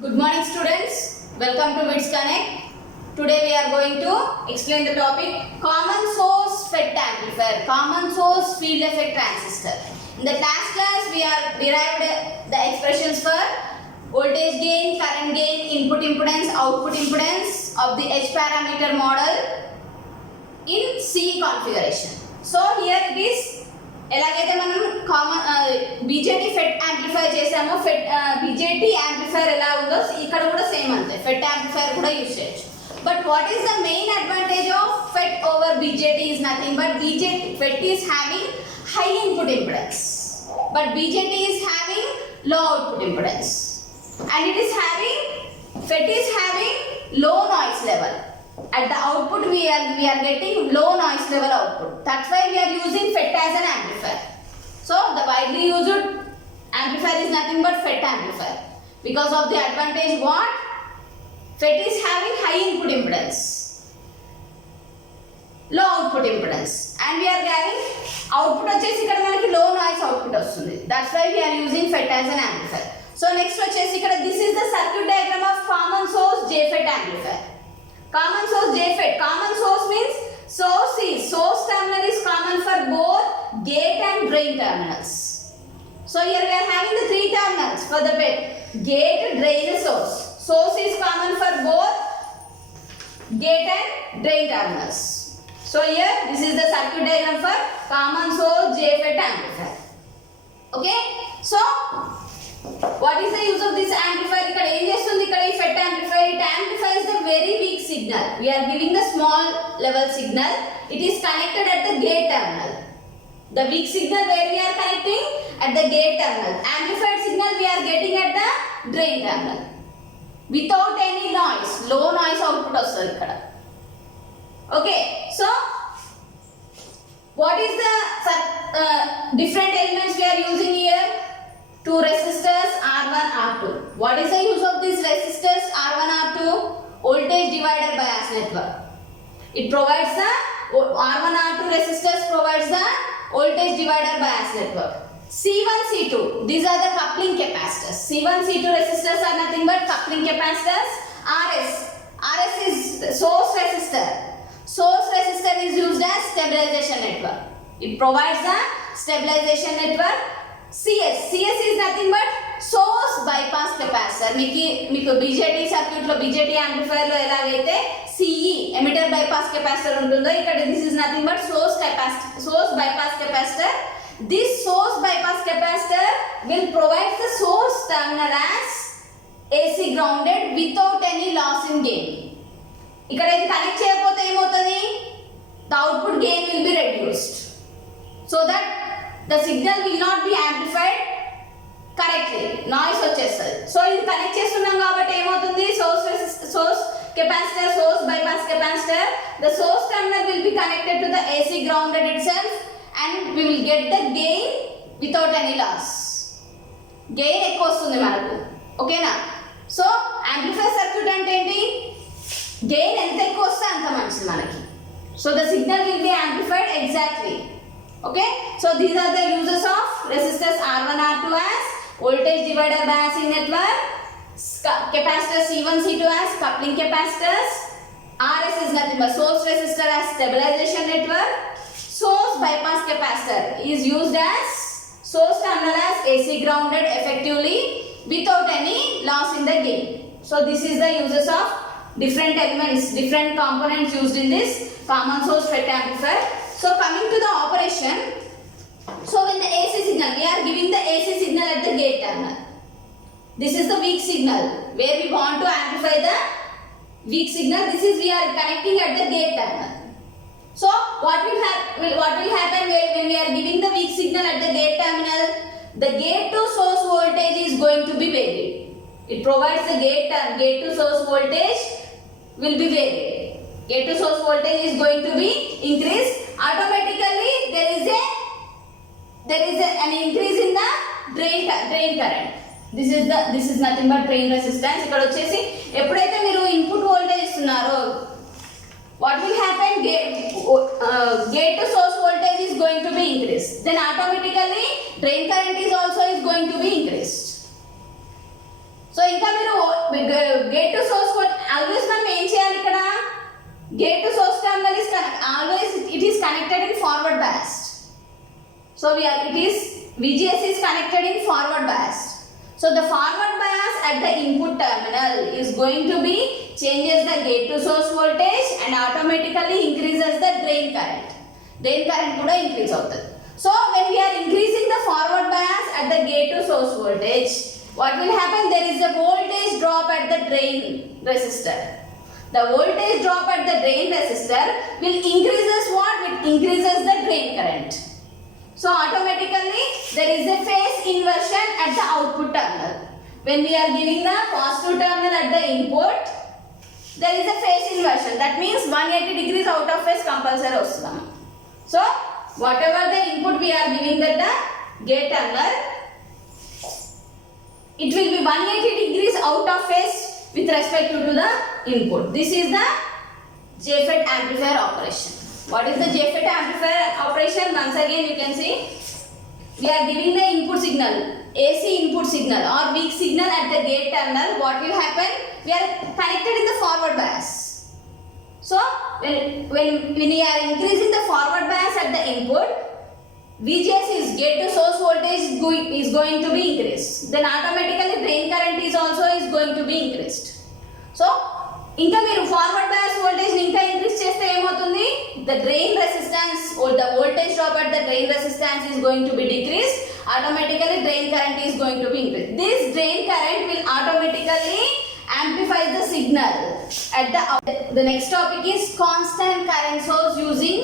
Good morning students. Welcome to WITS Connect. Today we are going to explain the topic common source FET amplifier, common source field effect transistor. In the last class we are derived the expressions for voltage gain, current gain, input impedance, output impedance of the H parameter model in C configuration. So here it is. ఎలాగైతే మనం common BJT FET amplifier చేసామో BJT amplifier ఎలా ఉందో ఇక్కడ కూడా same అంతే FET amplifier కూడా use చేయొచ్చు. But what is the main advantage of FET over BJT is nothing but BJT FET is having high input impedance but BJT is having low output impedance and it is having FET is having low noise level. At the output we are getting low noise level output. That's why we are using FET as an amplifier. So the widely used amplifier is nothing but FET amplifier. Because of the advantage what? FET is having high input impedance, low output impedance, and we are having output వచ్చేసి ఇక్కడ మనకి low noise output వస్తుంది. That's why we are using FET as an amplifier. So next వచ్చేసి ఇక్కడ this is the circuit diagram of common source JFET amplifier. Common source JFET. Common source means source terminal is common for both gate and drain terminals. So here we are having the three terminals for the FET: gate, drain, source. Source is common for both gate and drain terminals. So here this is the circuit diagram for common source JFET amplifier. Okay. So what is the use of this amplifier? ఇక్కడ ఏం చేస్తుంది ఇక్కడ ఈ FET amplifier? It amplifies the very weak signal. We are giving the small level signal. It is connected at the gate terminal. The weak signal where we are connecting at the gate terminal. Amplified signal we are getting at the drain terminal. Without any noise, low noise output వస్తుంది ఇక్కడ. Okay, so what is the different elements we are using here? Two resistors R1 R2. What is the use of these resistors R1 R2? Voltage divider bias network. It provides the R1 R2 resistors provides the voltage divider bias network. C1 C2, these are the coupling capacitors. C1 C2 resistors are nothing but coupling capacitors. RS is source resistor. Source resistor is used as stabilization network. It provides the stabilization network. CS is nothing but source bypass capacitor. మీకు BJT circuit లో BJT amplifier లో ఎలాగైతే CE emitter bypass capacitor ఉంటుందో ఇక్కడ this is nothing but source bypass capacitor. This source bypass capacitor will provide the source terminal as AC grounded without any loss in gain. ఇక్కడ ఇది connect చేయకపోతే ఏమవుతుంది? The output gain will be reduced so that the signal will not be amplified correctly. Noise వచ్చేస్తుంది. So ఇది connect చేస్తున్నాం కాబట్టి ఏమవుతుంది? source capacitor, source bypass capacitor, the source terminal will be connected to the AC grounded itself and we will get the gain without any loss. Gain ఎక్కువ వస్తుంది మనకు. ఓకేనా? So amplifier circuit అంటే ఏంటి? Gain ఎంత ఎక్కువ వస్తే అంత మంచిది మనకి. So the signal will be amplified exactly. Okay, so these are the uses of resistors R1 R2 as voltage divider biasing network, capacitor C1 C2 as coupling capacitors, RS is nothing but source resistor as stabilization network, source bypass capacitor is used as source terminal as AC grounded effectively without any loss in the gain. So this is the uses of different elements, different components used in this common source FET amplifier. So coming to the operation, so when the AC signal, we are giving the AC signal at the gate terminal. This is the weak signal where we want to amplify the weak signal. This is we are connecting at the gate terminal. So what will happen when we are giving the weak signal at the gate terminal? The gate to source voltage is going to be varied. It provides the gate to source voltage will be varied. Gate to source voltage is going to be increased. Automatically there is an increase in the drain current. This is nothing but drain resistance. ఇక్కడ వచ్చేసి ఎప్పుడైతే మీరు input voltage ఇస్తున్నారో what will happen? Gate to source voltage is going to be increased. Then automatically drain current is also going to be increased. So ఇంకా మీరు gate to source always మనం ఏం చేయాలి ఇక్కడ? Gate to source terminal is always it is connected in forward biased. So VGS is connected in forward biased. So the forward bias at the input terminal is going to be changes the gate to source voltage and automatically increases the drain current. Drain current kuda increase avutadi. So when we are increasing the forward bias at the gate to source voltage, what will happen? There is a voltage drop at the drain resistor. The voltage drop at the drain resistor will increases what? It increases the drain current. So automatically there is a phase inversion at the output terminal. When we are giving the positive terminal at the input, there is a phase inversion. That means 180 degrees out of phase compulsory vastundam. So whatever the input we are giving at the gate terminal, it will be 180 degrees out of phase with respect to the input. This is the JFET amplifier operation. What is the JFET amplifier operation? Once again you can see, we are giving the input signal, AC input signal or weak signal at the gate terminal. What will happen? We are connected in the forward bias. So when we are increasing the forward bias at the input, VGS is gate to source voltage is going to be increased. Then automatically drain current is also going to be increased. So ఇంకా మీరు forward bias voltage ని ఇంకా increase చేస్తే ఏమవుతుంది? The drain resistance or the voltage drop at the drain resistance is going to be decreased. Automatically drain current is going to be increased. This drain current will automatically amplify the signal at the next topic is constant current source using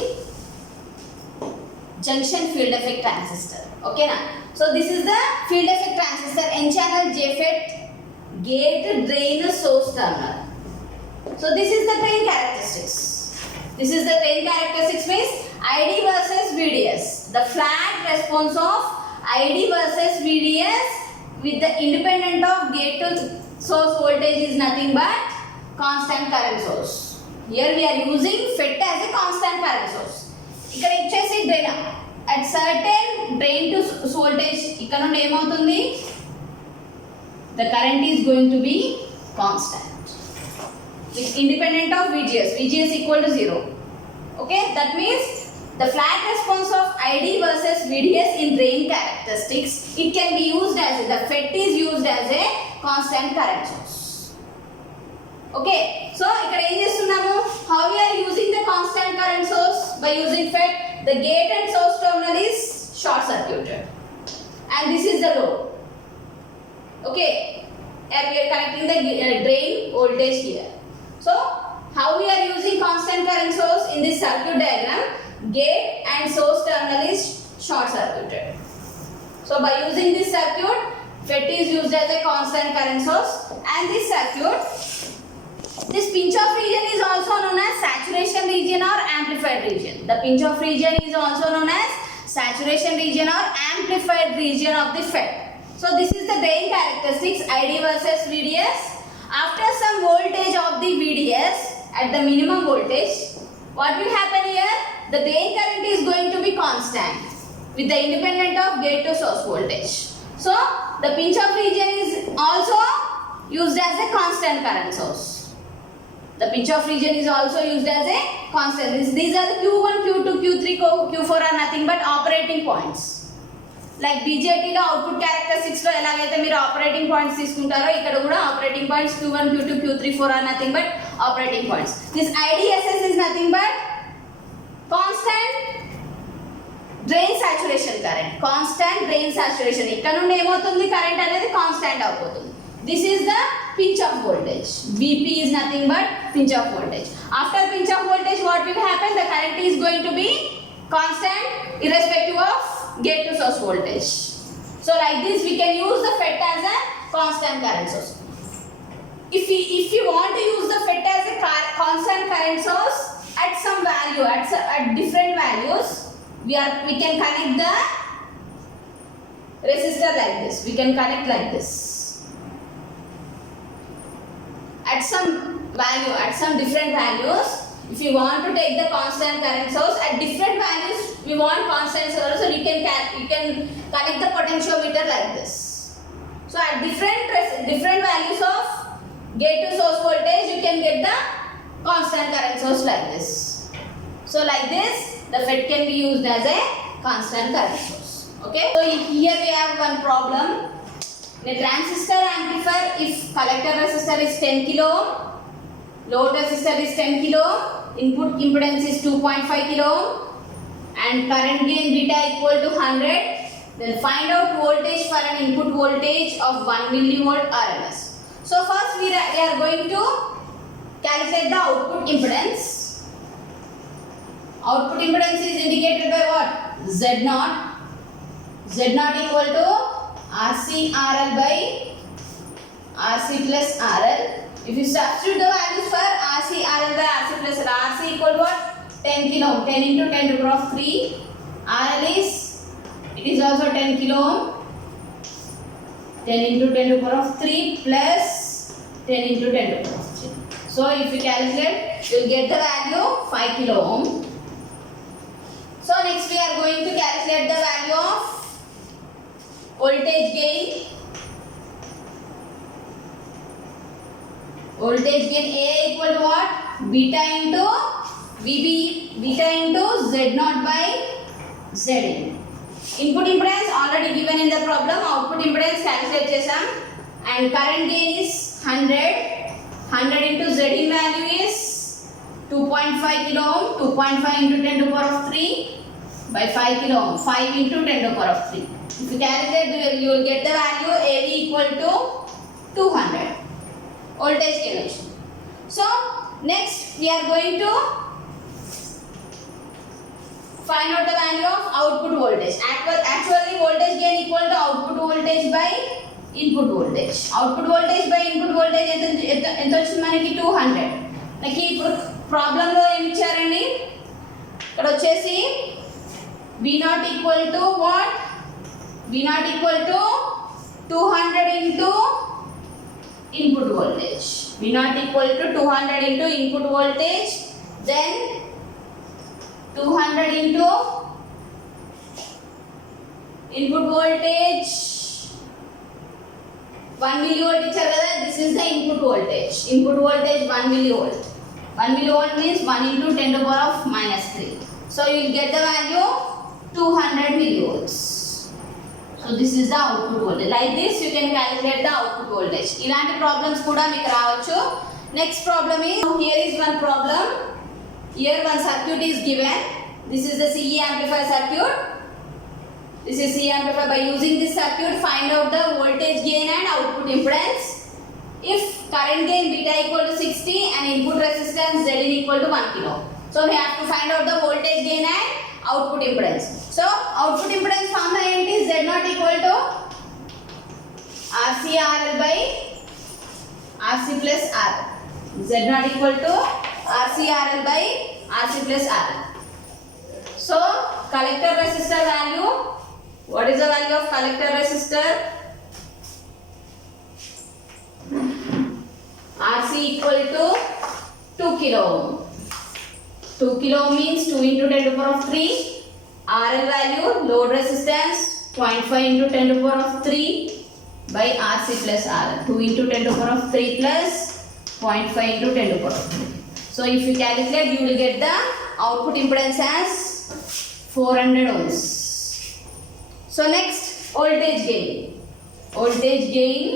junction field effect transistor. Okay na? So this is the field effect transistor, N channel JFET gate drain source terminal. So this is the drain characteristics. This is the drain characteristics means ID versus VDS. The flat response of ID versus VDS with the independent of gate to source voltage is nothing but constant current source. Here we are using FET as a constant current source. ఇక్కడ ఇచ్చేసి drain at certain drain to voltage ఇక్కడ నుండి ఏమవుతుంది? The current is going to be constant. With independent of VGS. VGS equal to 0. Okay, that means the flat response of ID versus VDS in drain characteristics, it can be used as the FET is used as a constant current source. Okay, so ఇక్కడ ఏం చేస్తున్నాము? How we are using the constant current source? By using FET, the gate and source terminal is short circuited and this is the load. Okay, and we are connecting the drain voltage here. So how we are using constant current source in this circuit diagram? Gate and source terminal is short circuited. So by using this circuit, FET is used as a constant current source and this circuit, this pinch off region is also known as saturation region or amplified region. The pinch off region is also known as saturation region or amplified region of the FET. So this is the drain characteristics ID versus VDS. After some voltage of the VDS at the minimum voltage, what will happen here? The drain current is going to be constant with the independent of gate to source voltage. So the pinch off region is also used as a constant current source. The pinch off region is also used as a constant. These are the Q1, Q2, Q3, Q4 are nothing but operating points. Like BJT లో output characteristics లో ఎలాగైతే మీరు operating points తీసుకుంటారో ఇక్కడ కూడా operating points Q1, Q2, Q3, 4 are nothing but operating points. This IDSS is nothing but constant drain saturation current. Constant drain saturation. ఇక్కడ నుండి ఏమవుతుంది? కరెంట్ అనేది కాన్స్టాంట్ అయిపోతుంది. This is the pinch off voltage. VP is nothing but pinch off voltage. After pinch off voltage, what will happen? The current is going to be constant irrespective of gate to source voltage. So like this we can use the FET as a constant current source. If you want to use the FET as a constant current source at some value at different values, we can connect the resistor like this. We can connect like this. At some value, at some different values, if you want to take the constant current source at different values, we want constant source, so you can connect the potentiometer like this. So at different values of gate to source voltage, you can get the constant current source like this. So like this, the FET can be used as a constant current source. Okay. So here we have one problem. In a transistor amplifier, if collector resistor is 10 kilo ohm, load resistor is 10 kilo ohm, input impedance is 2.5 kilo ohm, and current gain beta equal to 100, then find out voltage for an input voltage of 1 millivolt RMS. So first we are going to calculate the output impedance. Output impedance is indicated by what? Z0. Z0 equal to RC RL by RC plus RL. If you substitute the values for RC RL by RC plus RL, RC equal to what? 10 kilo ohm. 10 into 10 to the power of 3. RL is, it is also 10 kilo ohm. 10 into 10 to the power of 3 plus 10 into 10 to the power of 3. So if you calculate, you will get the value 5 kilo ohm. So next we are going to calculate the value of voltage gain. Voltage gain A equal to what? Beta into VB, beta into Z0 by Zin. Input impedance already given in the problem. Output impedance calculate chesam. And current gain is 100. 100 into Zin value is 2.5 kilo ohm. 2.5 into 10 to the power of 3 by 5 kilo ohm. 5 into 10 to the power of 3. If you calculate, you will get the value AV equal to 200. Voltage gain. So next we are going to find out the value of output voltage. Actually voltage gain equal to output voltage by input voltage. Output voltage by input voltage ఎంత వచ్చింది మనకి 200. నాకు ఇప్పుడు problem లో ఏమి ఇచ్చారండి, ఇక్కడ వచ్చేసి V0 equal to what? V0 equal to 200 into input voltage. V0 equal to 200 into input voltage, then 200 into input voltage 1 millivolt ఇచ్చారు కదా, this is the input voltage. Input voltage 1 millivolt. 1 millivolt means 1 into 10 to the power of minus 3. So you will get the value 200 millivolts. So this is the output voltage. Like this you can calculate the output voltage. ఇలాంటి problems కూడా మీకు రావచ్చు. Next problem is, here is one problem. Here one circuit is given. This is the CE amplifier circuit. This is CE amplifier. By using this circuit, find out the voltage gain and output impedance. If current gain beta equal to 60 and input resistance Zin equal to 1 kilo. So we have to find out the voltage gain and output impedance. So output impedance formula enti? Z0 equal to RC RL by RC plus RL. Z0 equal to RC RL by RC plus RL. So collector resistor value, what is the value of collector resistor? RC equal to 2 kilo ohm. 2 kilo ohm means 2 into 10 to the power of 3. RL value, load resistance 0.5 into 10 to the power of 3 by RC plus RL. 2 into 10 to the power of 3 plus 0.5 into 10 to the power of 3. So if you calculate, you will get the output impedance as 400 ohms. So next, voltage gain. Voltage gain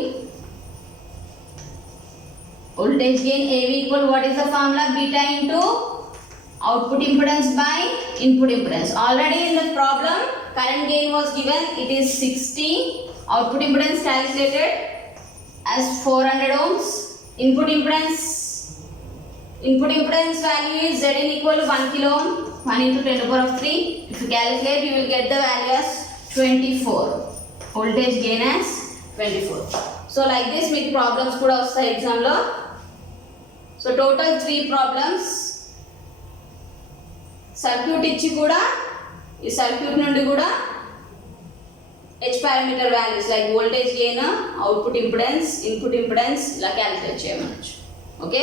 AV equal, what is the formula? Beta into output impedance by input impedance. Already in the problem, current gain was given, it is 60. Output impedance calculated as 400 ohms. Input impedance value is Zin equal to 1 kilo ohm. 1 into 10 to the power of 3. If you calculate, you will get the value as 24. Voltage gain as 24. So like this, మీకు problems కూడా వస్తాయి exam లో. So total 3 problems. Circuit ఇచ్చి కూడా ఈ circuit నుండి కూడా h parameter values like voltage gain, output impedance, input impedance ఇలా క్యాలిక్యులేట్ చేయమనొచ్చు. ఓకే.